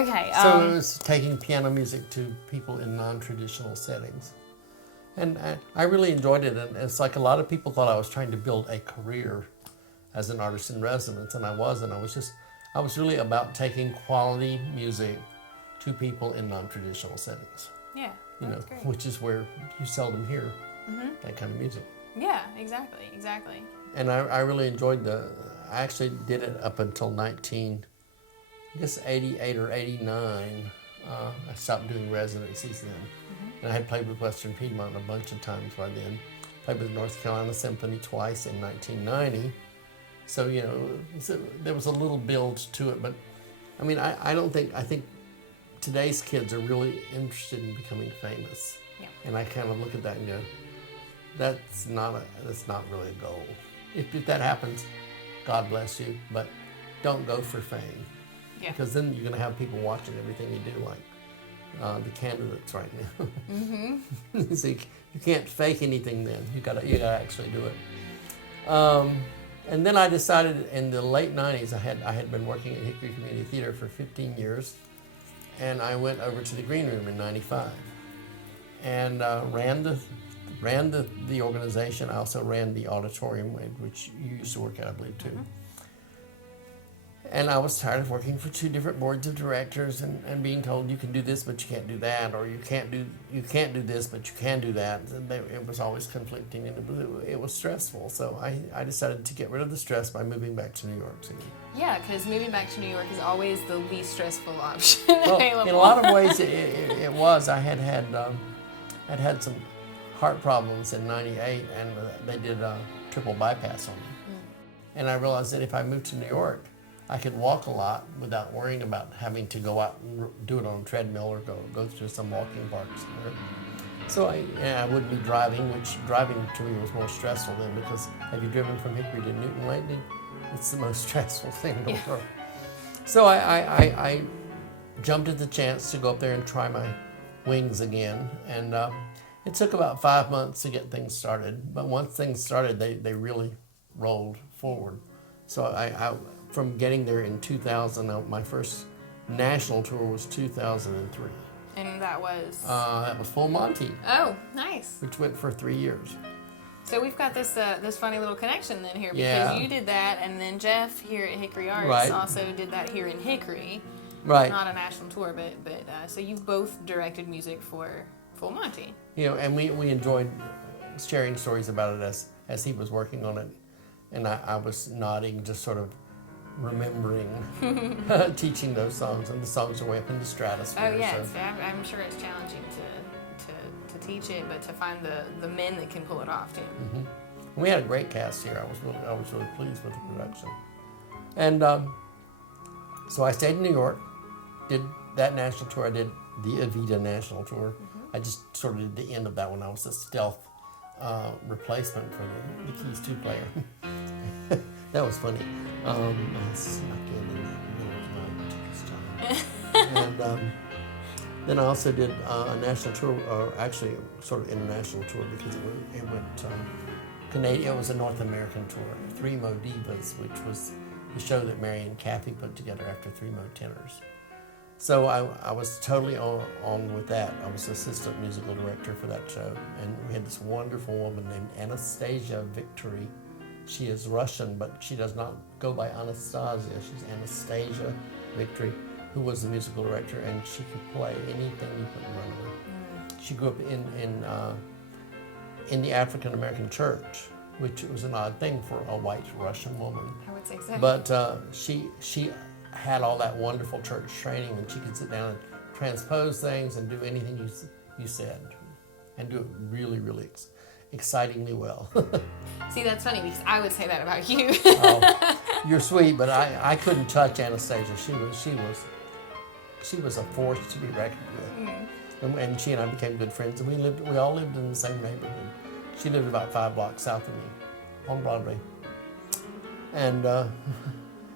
Okay. So it was taking piano music to people in non-traditional settings. And I really enjoyed it. And it's like a lot of people thought I was trying to build a career as an artist in residence, and I wasn't. I was really about taking quality music to people in non-traditional settings. Yeah, that's great. Which is where you seldom hear that kind of music. Yeah, exactly. And I really enjoyed I actually did it up until 88 or 89. I stopped doing residencies then. And I had played with Western Piedmont a bunch of times by then. Played with North Carolina Symphony twice in 1990. So, there was a little build to it. But, I mean, I think today's kids are really interested in becoming famous. Yeah. And I kind of look at that and go, that's not really a goal. If that happens, God bless you, but don't go for fame. Yeah. Because then you're going to have people watching everything you do, like the candidates right now. So you can't fake anything then. You gotta actually do it. And then I decided in the late 90s, I had been working at Hickory Community Theater for 15 years, and I went over to the Green Room in 95 and ran the organization. I also ran the auditorium, which you used to work at, I believe, too. And I was tired of working for 2 different boards of directors and being told you can do this but you can't do that, or you can't do this but you can do that. And it was always conflicting, and it was stressful. So I decided to get rid of the stress by moving back to New York City. Yeah, because moving back to New York is always the least stressful option In available. a lot of ways it was. I had some heart problems in '98, and they did a triple bypass on me. And I realized that if I moved to New York, I could walk a lot without worrying about having to go out and do it on a treadmill or go through some walking park somewhere. So I wouldn't be driving, which driving to me was more stressful then, because have you driven from Hickory to Newton lately? It's the most stressful thing in the world. So I jumped at the chance to go up there and try my wings again. And it took about 5 months to get things started. But once things started, they really rolled forward. So I from getting there in 2000, my first national tour was 2003. And that was? That was full Monty. Oh, nice. Which went for 3 years. So we've got this funny little connection then here, because Yeah. you did that, and then Jeff here at Hickory Arts Right. also did that here in Hickory. Right. Not a national tour, but so you both directed music for Full Monty. And we enjoyed sharing stories about it as he was working on it, and I was nodding, just sort of remembering teaching those songs, and the songs are way up in the stratosphere. Oh yeah, so. I'm sure it's challenging to teach it, but to find the men that can pull it off too. We had a great cast here. I was really pleased with the production, and so I stayed in New York, did that national tour. I did the Evita national tour. I just sort of did the end of that one. I was a stealth replacement for the keys 2 player. That was funny. I snuck in the middle of the night, took his time. And then I also did a national tour, or actually sort of international tour, because it went Canadian. It was a North American tour, 3 Mo Divas, which was the show that Mary and Kathy put together after 3 Mo Tenors. So I was totally on with that. I was assistant musical director for that show, and we had this wonderful woman named Anastasia Victory. She is Russian, but she does not go by Anastasia. She's Anastasia Victory, who was the musical director, and she could play anything you put in front of her. She grew up in the African American church, which was an odd thing for a white Russian woman. I would say so. But she had all that wonderful church training, and she could sit down and transpose things and do anything you said, and do it really, really excitingly well. See, that's funny, because I would say that about you. Oh, you're sweet, but I couldn't touch Anastasia. She was a force to be reckoned with. And she and I became good friends, and we all lived in the same neighborhood. She lived about 5 blocks south of me, on Broadway. And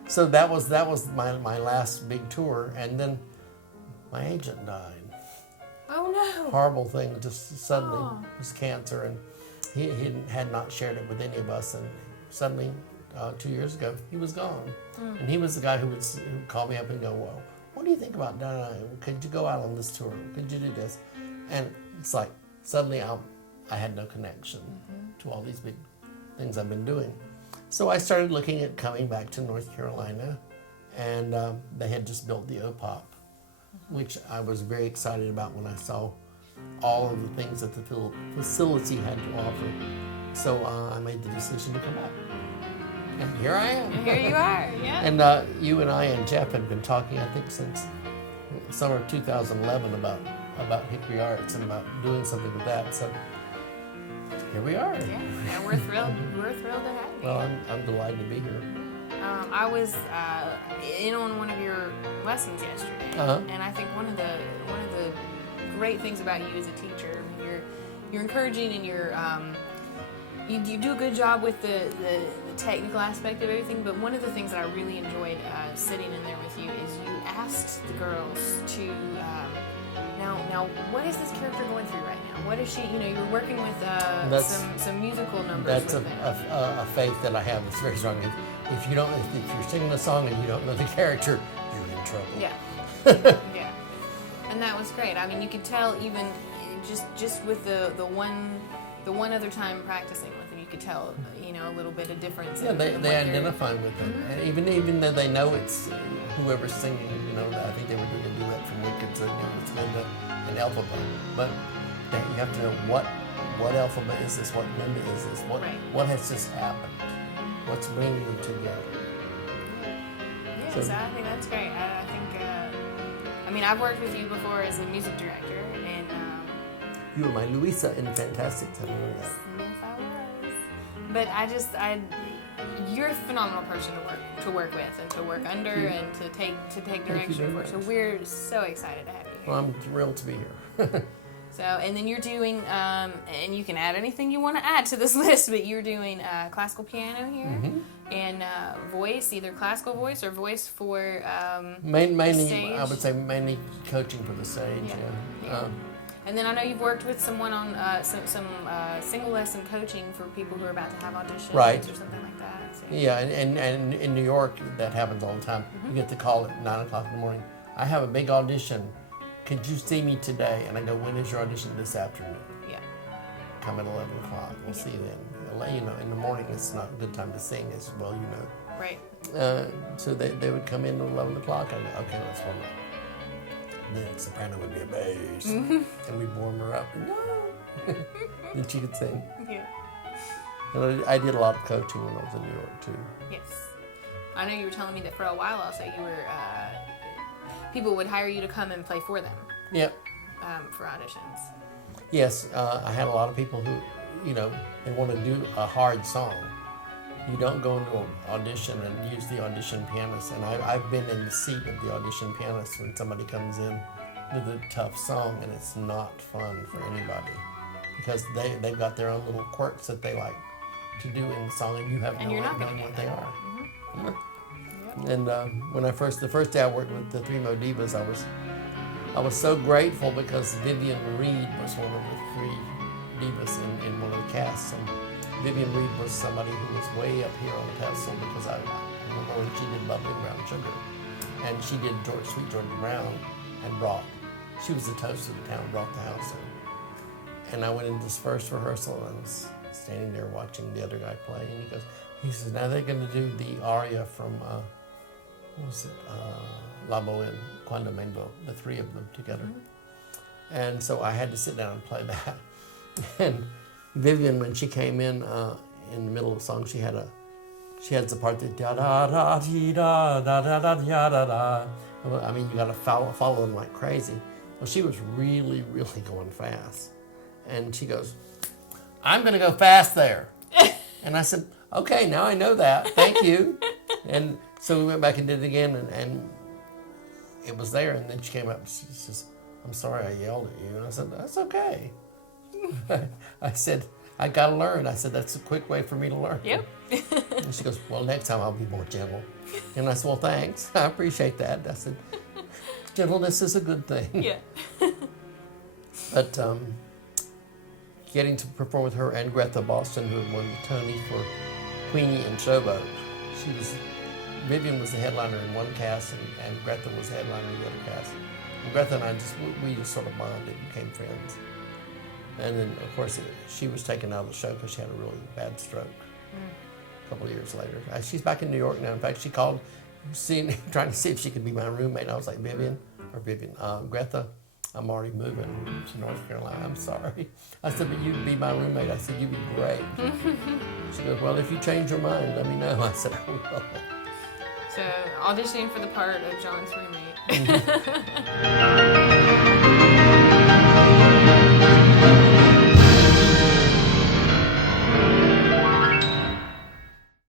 so that was my last big tour, and then my agent died. Oh no! Horrible thing, just suddenly, it was cancer, and he had not shared it with any of us, and suddenly, 2 years ago, he was gone. And he was the guy who would call me up and go, well, what do you think about could you go out on this tour? Could you do this? And it's like suddenly I had no connection to all these big things I've been doing. So I started looking at coming back to North Carolina, and they had just built the OPOP, which I was very excited about when I saw all of the things that the facility had to offer. So I made the decision to come back. And here I am. And here you are, yeah. And you and I and Jeff had been talking, I think, since summer of 2011 about Hickory Arts and about doing something with that. So here we are. Yeah, and we're thrilled. We're thrilled to have you. Well, I'm delighted to be here. I was in on one of your lessons yesterday, and I think one of the great things about you as a teacher, you're encouraging, and you do a good job with the technical aspect of everything. But one of the things that I really enjoyed sitting in there with you is you asked the girls to now what is this character going through right now? What is she? You were working with some musical numbers. That's a faith that I have that's very strong. If you're singing a song and you don't know the character, you're in trouble. Yeah. Yeah. And that was great. I mean, you could tell even just with the one other time practicing with them, you could tell a little bit of difference. Yeah, they identify with them, and even though they know it's whoever's singing. I think they were doing a duet from Wicked, so it's Linda and Alphabet. But you have to know what alphabet is this, what Linda is this, what has just happened, what's bringing them together. Yeah, so I think that's great. I think, I've worked with you before as a music director, and you were my Louisa in Fantastic. Yes, I was. But you're a phenomenal person to work with and to work under and to take direction for. So we're so excited to have you here. Well, I'm thrilled to be here. So, and then you're doing, and you can add anything you want to add to this list, but you're doing classical piano here and voice, either classical voice or voice for mainly, stage. I would say mainly coaching for the stage. Yeah. And then I know you've worked with someone on some single lesson coaching for people who are about to have auditions or something like that. So. Yeah, and in New York, that happens all the time. You get the call at 9 o'clock in the morning. I have a big audition. Could you see me today? And I go, when is your audition? This afternoon. Yeah. Come at 11 o'clock. We'll see you then. In the morning, it's not a good time to sing, as well, Right. So they would come in at 11 o'clock. I go, okay, let's warm up. Then soprano would be a bass. And we'd warm her up. No! Then she could sing. Yeah. And I did a lot of coaching when I was in New York, too. Yes. I know you were telling me that for a while also you were, people would hire you to come and play for them. Yep. For auditions. Yes, I had a lot of people who, they want to do a hard song. You don't go into an audition and use the audition pianist. And I've been in the seat of the audition pianist when somebody comes in with a tough song, and it's not fun for anybody because they've got their own little quirks that they like to do in the song, and you have no idea what they are. Mm-hmm. And when the first day I worked with the Three Mo Divas, I was so grateful because Vivian Reed was one of the three divas in one of the casts. And Vivian Reed was somebody who was way up here on the pedestal because I remember when she did Bubbling Brown Sugar, and she did Sweet Georgia Brown, and she was the toast of the town, brought the house in. And I went into this first rehearsal, and I was standing there watching the other guy play, and he says, now they're going to do the aria from, what was it, La Boheme, Quando Mengo, the three of them together. Mm-hmm. And so I had to sit down and play that. And Vivian, when she came in the middle of the song, she had the part that da da da dee da da da da da da da. I mean, you got to follow them like crazy. Well, she was really, really going fast, and she goes, "I'm going to go fast there." And I said, "Okay, now I know that. Thank you." And so we went back and did it again, and it was there. And then she came up and she says, "I'm sorry I yelled at you." And I said, "That's okay." I said, "I got to learn." I said, "That's a quick way for me to learn." Yep. And she goes, "Well, next time I'll be more gentle." And I said, "Well, thanks. I appreciate that." I said, "Gentleness is a good thing." Yeah. But getting to perform with her and Greta Boston, who had won the Tony for Queenie and Showboat, she was Vivian was the headliner in one cast, and Greta was the headliner in the other cast. And Greta and I we just sort of bonded, became friends. And then, of course, she was taken out of the show because she had a really bad stroke a couple of years later. She's back in New York now. In fact, she called, trying to see if she could be my roommate. I was like, Greta, I'm already moving to North Carolina. I'm sorry. I said, but you'd be my roommate. I said, you'd be great. She goes, well, if you change your mind, let me know. I said, I will. So, auditioning for the part of John's roommate.